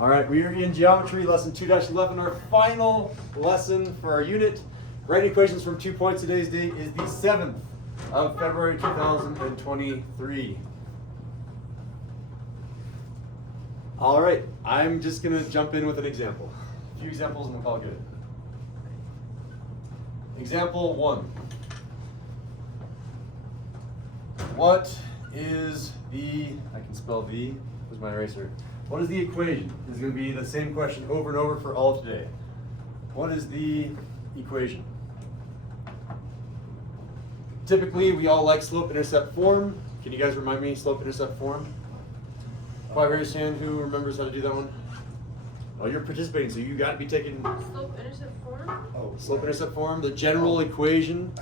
All right, we are in geometry, lesson 2-11, our final lesson for our unit. Writing equations from 2 points. Today's date is the 7th of February 2023. All right, I'm just going to jump in with an example. A few examples and we'll call it good. Example 1. What is the, I can spell V, where's my eraser? What is the equation? This is going to be the same question over and over for all of today. What is the equation? Typically, we all like slope-intercept form. Can you guys remind me slope-intercept form? Quiet, raise your hand. Who remembers how to do that one? Oh, you're participating, so you got to be taking Slope-intercept form? oh, slope-intercept form, the general equation.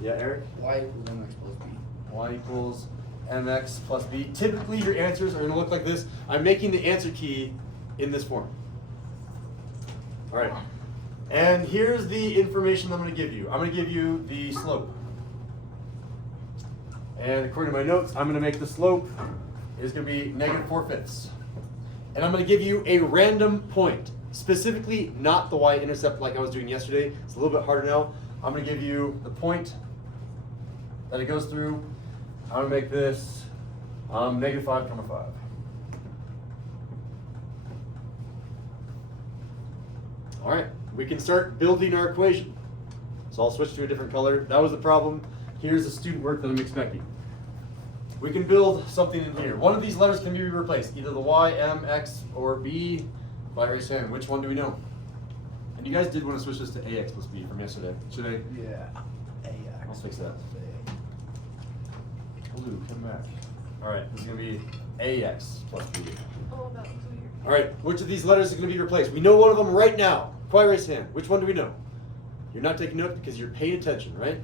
Yeah, Eric? Y equals mx plus b. Y equals mx plus b. Typically, your answers are going to look like this. I'm making the answer key in this form. All right. And here's the information I'm going to give you. I'm going to give you the slope. And according to my notes, I'm going to make the slope is going to be -4/5. And I'm going to give you a random point. Specifically, not the y-intercept like I was doing yesterday. It's a little bit harder now. I'm going to give you the point that it goes through. I'm going to make this -5,5. All right, we can start building our equation. So I'll switch to a different color. That was the problem. Here's the student work that I'm expecting. We can build something in here. One of these letters can be replaced, either the Y, M, X, or B. By raise hand, which one do we know? And you guys did want to switch this to AX plus B from yesterday. Should I? Yeah. I'll fix that. Blue, come back. All right, this is going to be AX plus B. Oh, that looks weird. All right, which of these letters is going to be replaced? We know one of them right now. Quiet, raise hand. Which one do we know? You're not taking notes because you're paying attention, right?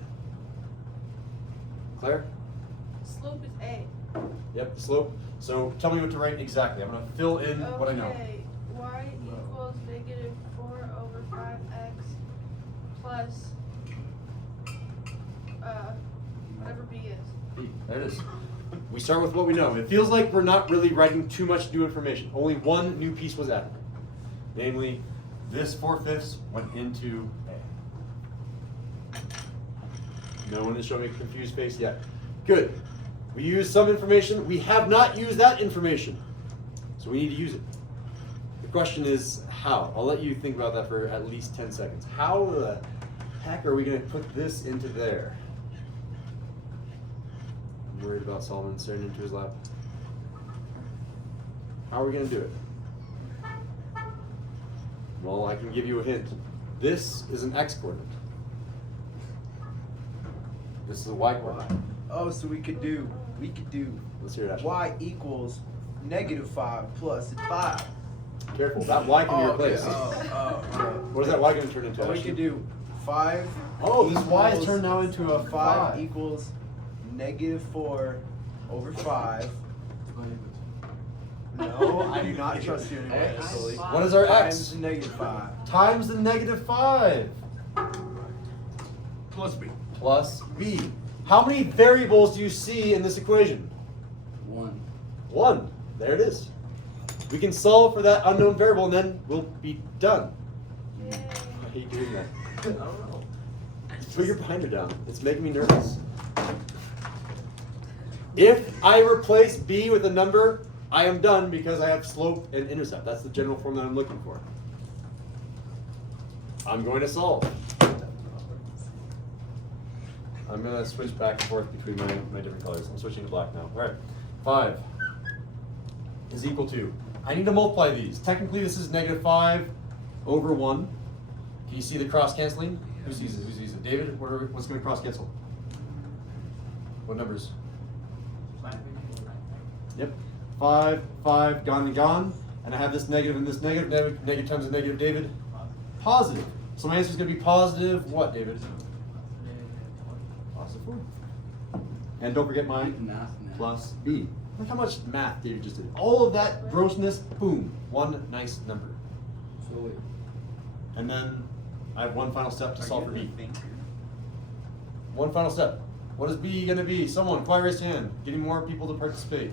Claire? Slope is A. Yep, the slope. So tell me what to write exactly. I'm going to fill in what I know. Okay, y equals -4/5x plus whatever b is. B, there it is. We start with what we know. It feels like we're not really writing too much new information. Only one new piece was added. Namely, this 4/5 went into A. No one is showing a confused face yet. Good. We used some information. We have not used that information. So we need to use it. The question is how? I'll let you think about that for at least 10 seconds. How the heck are we going to put this into there? I'm worried about Solomon staring into his lap. How are we going to do it? Well, I can give you a hint. This is an x coordinate. This is a y coordinate. Oh, so we could do Let's hear it, Ashley. y equals -5 plus 5. Careful, that y can be replaced. Okay. What is that y going to turn into? So we Ashley? could do 5. Oh, this y is equals- turned now into a 5. equals -4/5. No, I do not trust you anymore. X. Sully. What is our x? Times -5. Times the -5 Plus b. plus b. How many variables do you see in this equation? 1. 1. There it is. We can solve for that unknown variable and then we'll be done. Yay. I hate doing that. I don't know. Put your binder down. It's making me nervous. If I replace b with a number, I am done because I have slope and intercept. That's the general form that I'm looking for. I'm going to solve. I'm going to switch back and forth between my different colors. I'm switching to black now. All right. 5 is equal to, I need to multiply these. Technically, this is -5/1. Can you see the cross canceling? Who sees it? Who sees it? David, what's going to cross cancel? What numbers? Yep. 5, 5, gone and gone. And I have this negative and this negative. Negative times a negative, David? Positive. So my answer is going to be positive what, David? Positive 4. And don't forget my plus b. Look how much math David just did. All of that grossness, boom, one nice number. And then I have one final step to solve for b. One final step. What is b going to be? Someone, quiet, raise your hand. Getting more people to participate.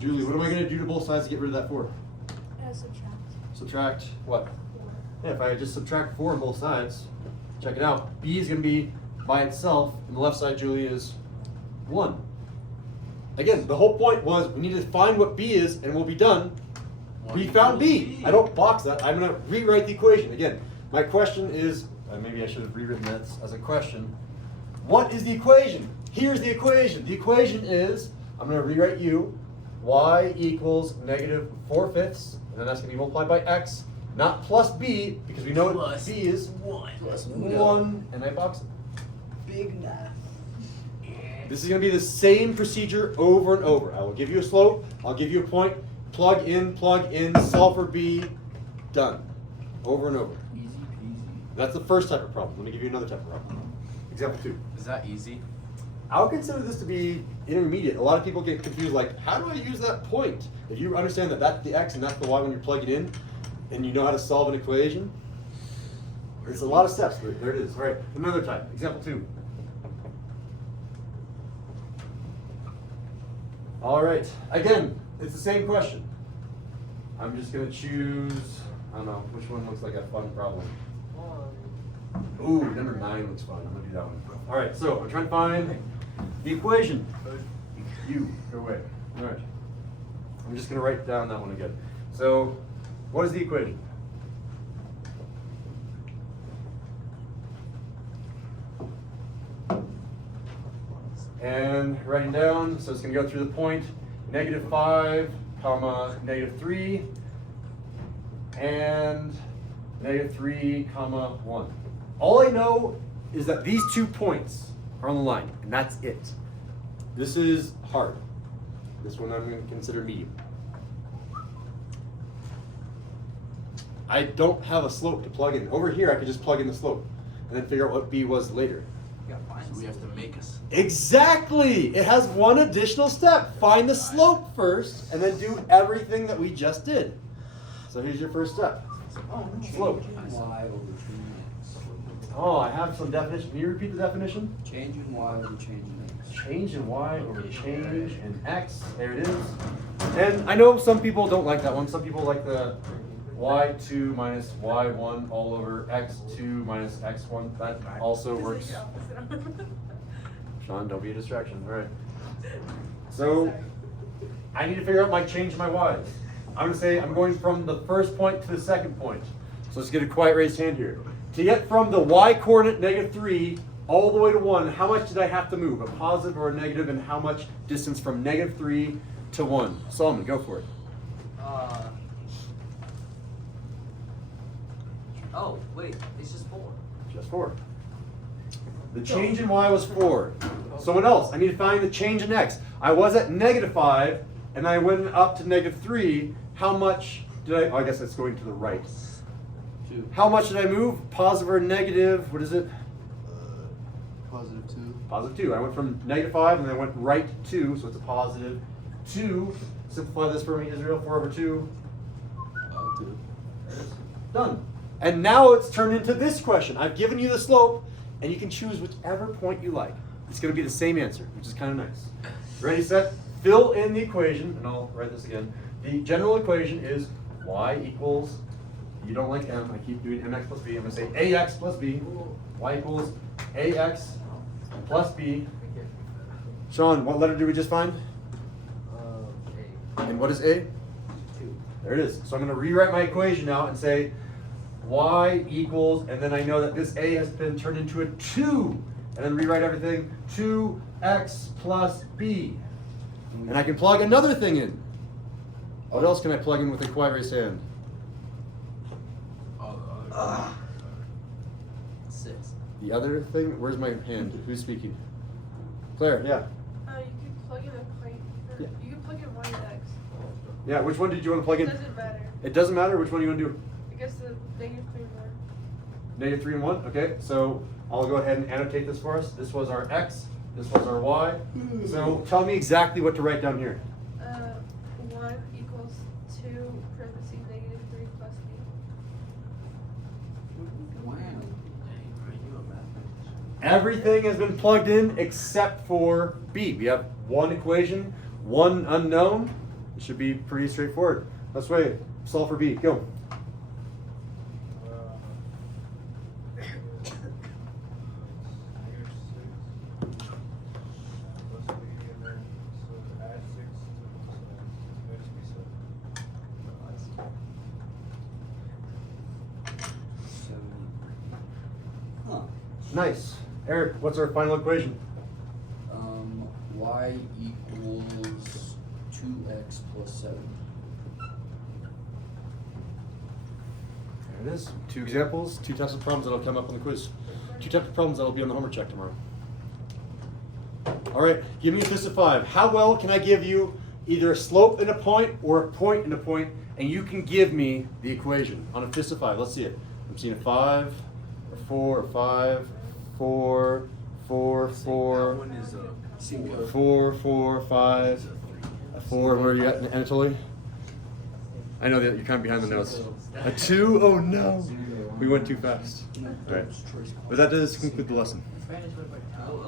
Julie, what am I going to do to both sides to get rid of that 4? Subtract. Subtract what? Yeah, if I just subtract 4 on both sides, check it out. B is going to be by itself, and the left side, Julie, is 1. Again, the whole point was we need to find what B is, and we'll be done. We found B. I don't box that. I'm going to rewrite the equation. Again, my question is, maybe I should have rewritten that as a question. What is the equation? Here's the equation. The equation is, I'm going to rewrite u, y equals negative 4/5, and then that's going to be multiplied by x, not plus b, because we know what Plus b is. 1. Plus 1, and I box it. Big knife. This is going to be the same procedure over and over. I will give you a slope, I'll give you a point, plug in, solve for b, done. Over and over. Easy peasy. That's the first type of problem. Let me give you another type of problem. Example 2. Is that easy? I would consider this to be intermediate. A lot of people get confused, like, how do I use that point? If you understand that that's the x and that's the y when you're plugging in, and you know how to solve an equation, there's a lot of steps. There it is. All right, another type. Example 2. All right, again, it's the same question. I'm just going to choose, I don't know, which one looks like a fun problem. Ooh, number 9 looks fun. I'm going to do that one. All right, so I'm trying to find the equation. You, go away. All right. I'm just going to write down that one again. So, what is the equation? And writing down, so it's going to go through the point, -5, comma, -3, and -3, comma, 1. All I know is that these 2 points are on the line, and that's it. This is hard. This one I'm going to consider medium. I don't have a slope to plug in. Over here, I could just plug in the slope and then figure out what B was later. So we have to make us. Exactly! It has one additional step. Find the slope first, and then do everything that we just did. So here's your first step. Slope. Y over 2x. Oh, I have some definition. Can you repeat the definition? Change in y over change in x. Change in y over change in x. There it is. And I know some people don't like that one. Some people like the y2 minus y1 all over x2 minus x1. That also works. Sean, don't be a distraction. All right. So I need to figure out my change in my y's. I'm going to say I'm going from the first point to the second point. So let's get a quiet raised hand here. To get from the y coordinate -3 all the way to 1, how much did I have to move? A positive or a negative, and how much distance from -3 to 1? Solomon, go for it. Oh, wait, it's just 4. Just 4. The change in y was 4. So what else? I need to find the change in x. I was at -5, and I went up to -3. How much did I? Oh, I guess that's going to the right. 2. How much did I move? Positive or negative? What is it? Positive 2. Positive 2. I went from -5 and then I went right 2, so it's a positive 2. Simplify this for me, Israel. 4 over 2. 2. There it is. Done. And now it's turned into this question. I've given you the slope, and you can choose whichever point you like. It's going to be the same answer, which is kind of nice. Ready, set, fill in the equation, and I'll write this again. The general equation is y equals, you don't like m, I keep doing mx plus b. I'm going to say ax plus b. Y equals ax plus b. Sean, what letter did we just find? And what is a? 2. There it is. So I'm going to rewrite my equation now and say y equals, and then I know that this a has been turned into a 2. And then rewrite everything, 2x plus b. And I can plug another thing in. What else can I plug in with a quiet raised hand? 6. The other thing? Where's my hand? Who's speaking? Claire, yeah. You can plug in a point. Or Yeah. You can plug in y and x. Yeah, which one did you want to plug It in? doesn't matter. It doesn't matter. Which one do you want to do? I guess the -3 more. -3 and 1? Okay, so I'll go ahead and annotate this for us. This was our x, this was our y. So tell me exactly what to write down here. 1 equals 2 parentheses -3 plus b. Wow. Everything has been plugged in except for b. We have one equation, one unknown. It should be pretty straightforward. Let's wait. Solve for B. Go. Huh. Nice. Eric, what's our final equation? Y equals 2x plus 7. There it is. 2 examples, 2 types of problems that'll come up on the quiz. 2 types of problems that'll be on the homework check tomorrow. All right, give me a fist of 5. How well can I give you either a slope and a point or a point and a point, and you can give me the equation on a fist of 5? Let's see it. I'm seeing a 5, a 4, a 5, 4, 4, 4, That one is a Singular. 4, 4, 5, a 4. Where are you at, Anatoly? I know that you're kind of behind the notes. A 2? Oh no! We went too fast. All right. But that does conclude the lesson. Oh,